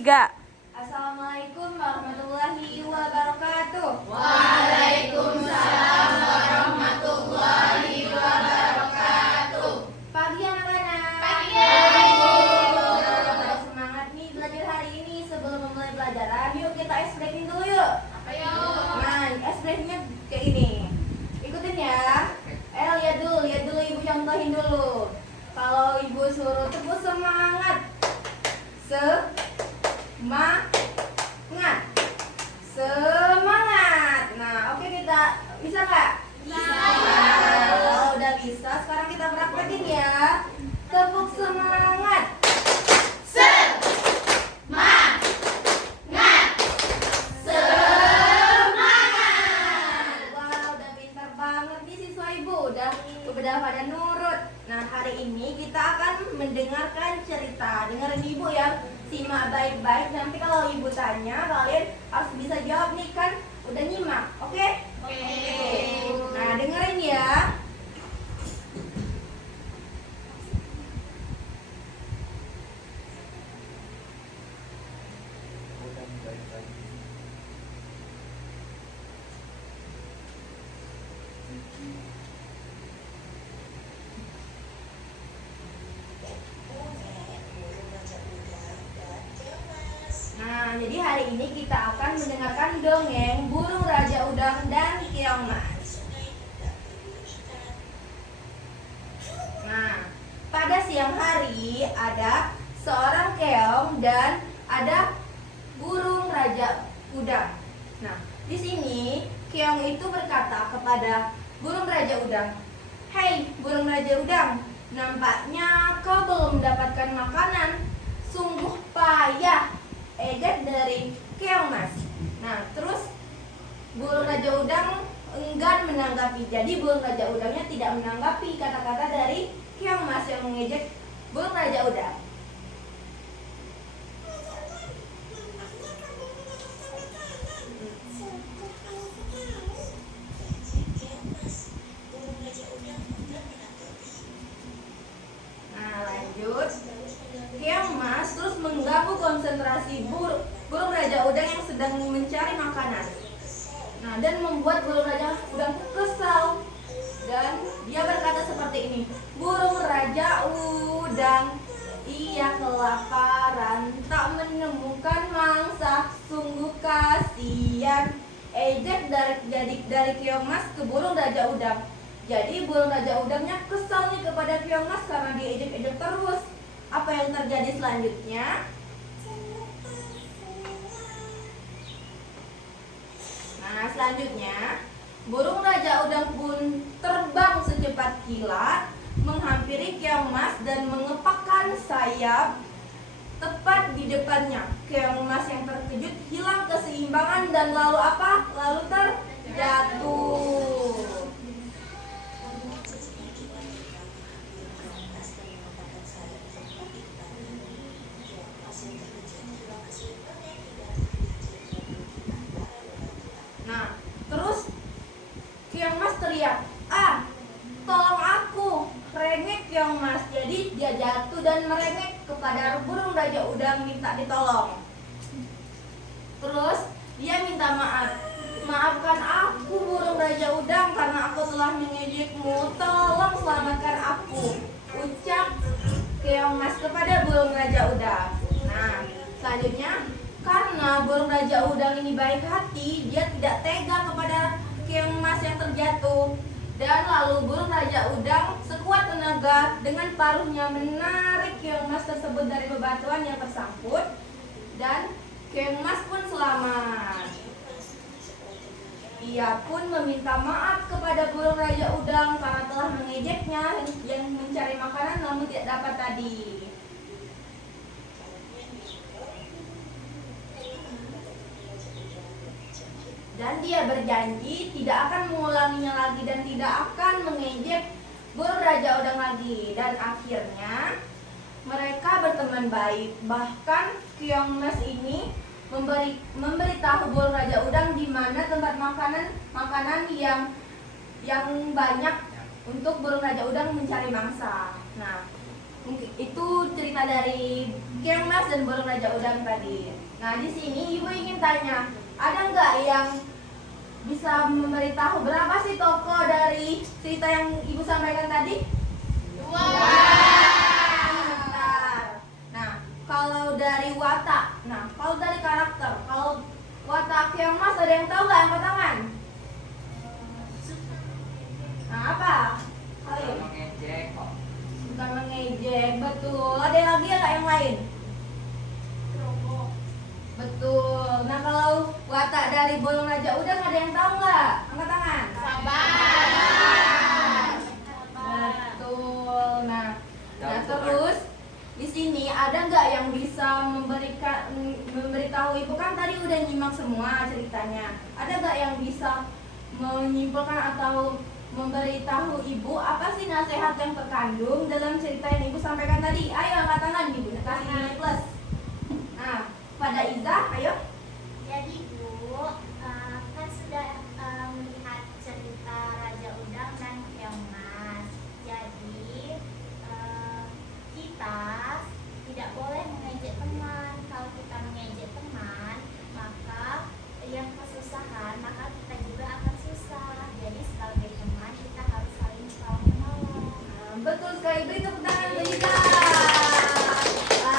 Tiga. Assalamualaikum warahmatullahi wabarakatuh. Waalaikumsalam warahmatullahi wabarakatuh. Pagi anak-anak. Pagi. Pada semangat nih belajar hari ini. Sebelum memulai pelajaran, yuk kita ice breaking dulu yuk. Ayo. Nah, ice breakingnya kayak ini. Ikutin ya. Lihat dulu ibu contohin dulu. Kalau ibu suruh tepuk semangat. Semangat. Nah, oke, kita bisa nggak? Bisa. Kalau udah bisa, sekarang kita praktekin ya. Tepuk semangat. Semangat. Semangat. Wah, udah pintar banget nih siswa ibu. Udah pada nurut. Nah, hari ini kita akan mendengarkan cerita. Dengerin ibu ya. Simak baik-baik. Nanti kalau ibu tanya, kalian harus bisa jawab nih kan. Udah nyimak, oke? Oke. Nah, dengerin ya. Nah, jadi hari ini kita akan mendengarkan dongeng Burung Raja Udang dan Keong Mas. Nah, pada siang hari ada seorang keong dan ada burung raja udang. Nah, di sini keong itu berkata kepada burung raja udang, "Hei, burung raja udang, nampaknya kau belum mendapatkan makanan. Sungguh payah," ejek dari keong mas. Nah, terus burung raja udang enggan menanggapi. Jadi burung raja udangnya tidak menanggapi kata-kata dari keong mas yang mengejek burung raja udang. Nah, lanjut. Keong mas terus mengganggu konsentrasi burung raja udang yang sedang mencari makanan. Nah, dan membuat burung raja udang kesal. Dan dia berkata seperti ini, "Burung raja udang, ia kelaparan, tak menemukan mangsa, sungguh kasihan," ejek dari keong mas ke burung raja udang. Jadi burung raja udangnya kesal nih kepada keong mas karena diejek-ejek terus. Apa yang terjadi selanjutnya? Nah, selanjutnya burung raja udang pun terbang secepat kilat menghampiri keong mas dan mengepakkan sayap tepat di depannya. Keong mas yang terkejut hilang keseimbangan dan lalu apa? Lalu terjatuh. Nah, terus keong mas teriak, "Ah, tolong aku!" Rengek keong mas. Jadi dia jatuh dan merengek kepada burung raja udang minta ditolong. Terus dia minta maaf. "Maafkan aku burung raja udang karena aku telah mengejekmu. Tolong selamatkan aku," ucap keong mas kepada burung raja udang. Nah, selanjutnya karena burung raja udang ini baik hati, dia tidak tega kepada keong mas yang terjatuh. Dan lalu burung raja udang sekuat tenaga dengan paruhnya menarik keong mas tersebut dari bebatuan yang tersangkut. Dan keong mas pun selamat. Ia pun meminta maaf kepada burung raja udang karena telah mengejeknya yang mencari makanan namun tidak dapat tadi. Dan dia berjanji tidak akan mengulanginya lagi dan tidak akan mengejek burung raja udang lagi. Dan akhirnya mereka berteman baik. Bahkan keong mas ini memberitahu burung raja udang di mana tempat makanan yang banyak untuk burung raja udang mencari mangsa. Nah, Itu cerita dari Keong Mas dan Burung Raja Udang tadi. Nah, di sini ibu ingin tanya, ada nggak yang bisa memberitahu berapa sih tokoh dari cerita yang ibu sampaikan tadi? 2. Bentar. Nah, kalau dari watak, kalau dari karakter, kalau watak Keong Mas ada yang tahu nggak? Angkat tangan. Nah, apa? Kalian? Mengejek kok. Bukan mengejek, betul. Ada lagi ya nggak yang lain? Betul. Nah, kalau watak dari Burung Raja Udang ada yang tahu nggak? Angkat tangan. Sabar. Betul. Nah terus di sini ada nggak yang bisa memberitahu ibu, kan tadi udah nyimak semua ceritanya. Ada nggak yang bisa menyimpulkan atau memberitahu ibu apa sih nasihat yang terkandung dalam cerita yang ibu sampaikan tadi? Ayo angkat tangan ibu, kasih nilai plus. Nah, pada Iza, ayo. Jadi Bu, kan sudah melihat cerita Raja Udang dan Keong Mas. Jadi kita tidak boleh mengejek teman. Kalau kita mengejek teman, maka yang kesusahan, maka kita juga akan susah. Jadi sebagai teman kita harus saling menolong. Betul sekali, beri tepuk tangan untuk Iza.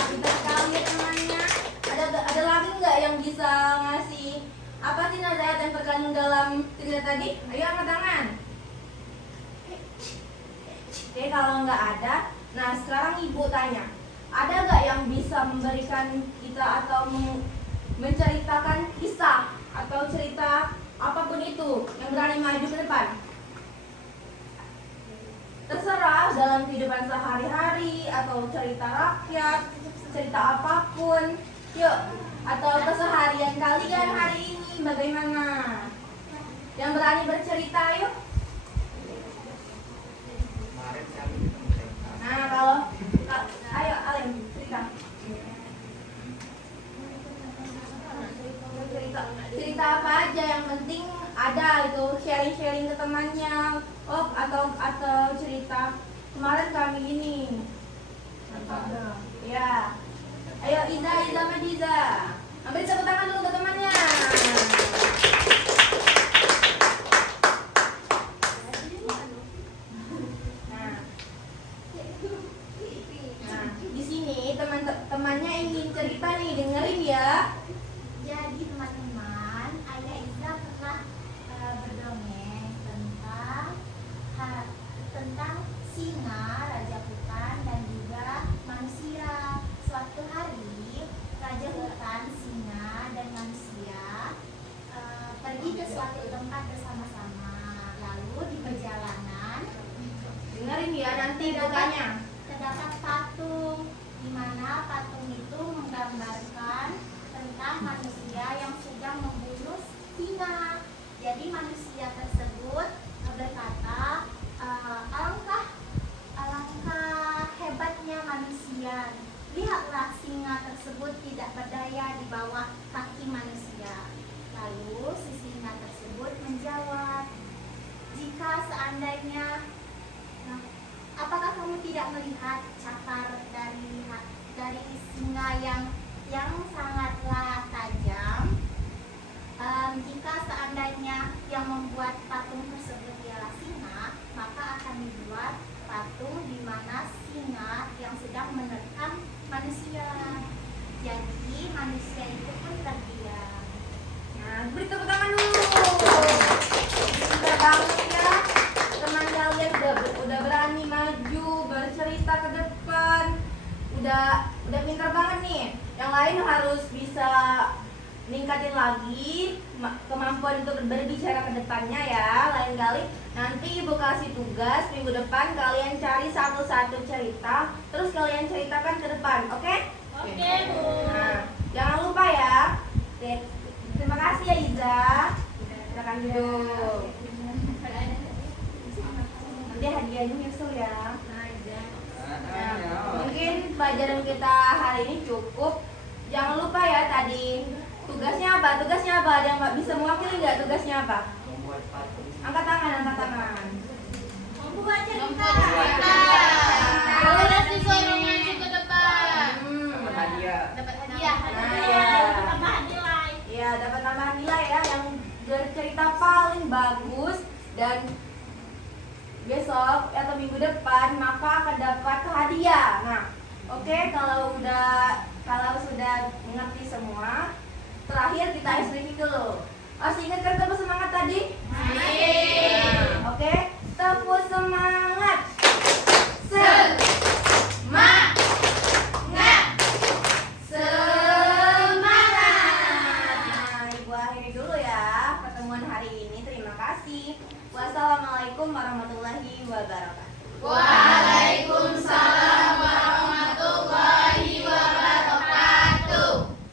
Pintar sekali ya temannya. Ada lagi nggak yang bisa ngasih apa sih nasihat yang terkandung dalam cerita tadi? Ayo angkat tangan. Oke, kalau nggak ada, nah sekarang ibu tanya, ada nggak yang bisa memberikan kita atau menceritakan kisah atau cerita apapun itu yang berani maju ke depan? Terserah dalam kehidupan sehari-hari atau cerita rakyat, cerita apapun. Yuk, atau keseharian kalian hari ini bagaimana? Yang berani bercerita, yuk. Kemarin kami ketemu cerita. Nah, kalau ayo Alim, cerita. Cerita apa aja, yang penting ada itu, sharing ke temannya. Oh, atau cerita kemarin kami ini. Ya. Ayo Iza sama Diza. Ambil tepuk tangan dulu ke temannya. Nah, di sini teman-temannya ingin cerita nih, dengerin ya. Jadi teman-teman, Ayah Iza pernah berdongeng tentang singa, raja hutan, dan juga manusia. Suatu hari, raja hutan, singa, dan manusia pergi ke suatu tempat bersama-sama. Lalu di perjalanan Dengerin ya, nanti bukannya. terdapat patung, di mana patung itu menggambarkan tentang manusia yang sedang membunuh singa. Jadi manusia tersebut berkata, alangkah hebatnya manusia. Lihatlah, singa tersebut tidak berdaya di bawah kaki manusia. Lalu si singa tersebut menjawab, jika seandainya, apakah kamu tidak melihat cakar dari singa yang sangatlah tajam? Jika seandainya yang membuat patung tersebut ialah singa, maka akan dibuat patung di mana singa yang sedang menerkam manusia. Jadi manusia itu pun terdiam. Nah, beri tepuk tangan dulu. Pintar banget ya. Teman kalian udah berani maju, bercerita ke depan. Udah pintar banget nih. Yang lain harus bisa ningkatin lagi kemampuan untuk berbicara ke depannya ya. Lain kali nanti ibu kasih tugas minggu depan, kalian cari satu-satu cerita, terus kalian ceritakan ke depan, oke? Oke, Bu. Nah, jangan lupa ya. Oke, terima kasih ya Iza. Silakan duduk. Nanti hadiahnya nyusul ya. Nah, mungkin pelajaran kita hari ini cukup. Jangan lupa ya tadi tugasnya apa? Ada yang bisa mewakili nggak tugasnya apa? Membuat patung. Angkat tangan. Membuat cerita. Membuat cerita. Terus Terus disuruh ya. Tambahan nilai. Ya, dapat tambahan nilai ya yang bercerita paling bagus, dan besok atau minggu depan maka akan dapat hadiah. Nah, oke, kalau sudah mengerti semua, terakhir kita ice breaking dulu. Masih ingat kan tepuk semangat tadi? Nah, oke, tepuk semangat. Semangat. Nah, Ibu akhiri dulu ya pertemuan hari ini. Terima kasih. Wassalamualaikum warahmatullahi wabarakatuh. Waalaikumsalam.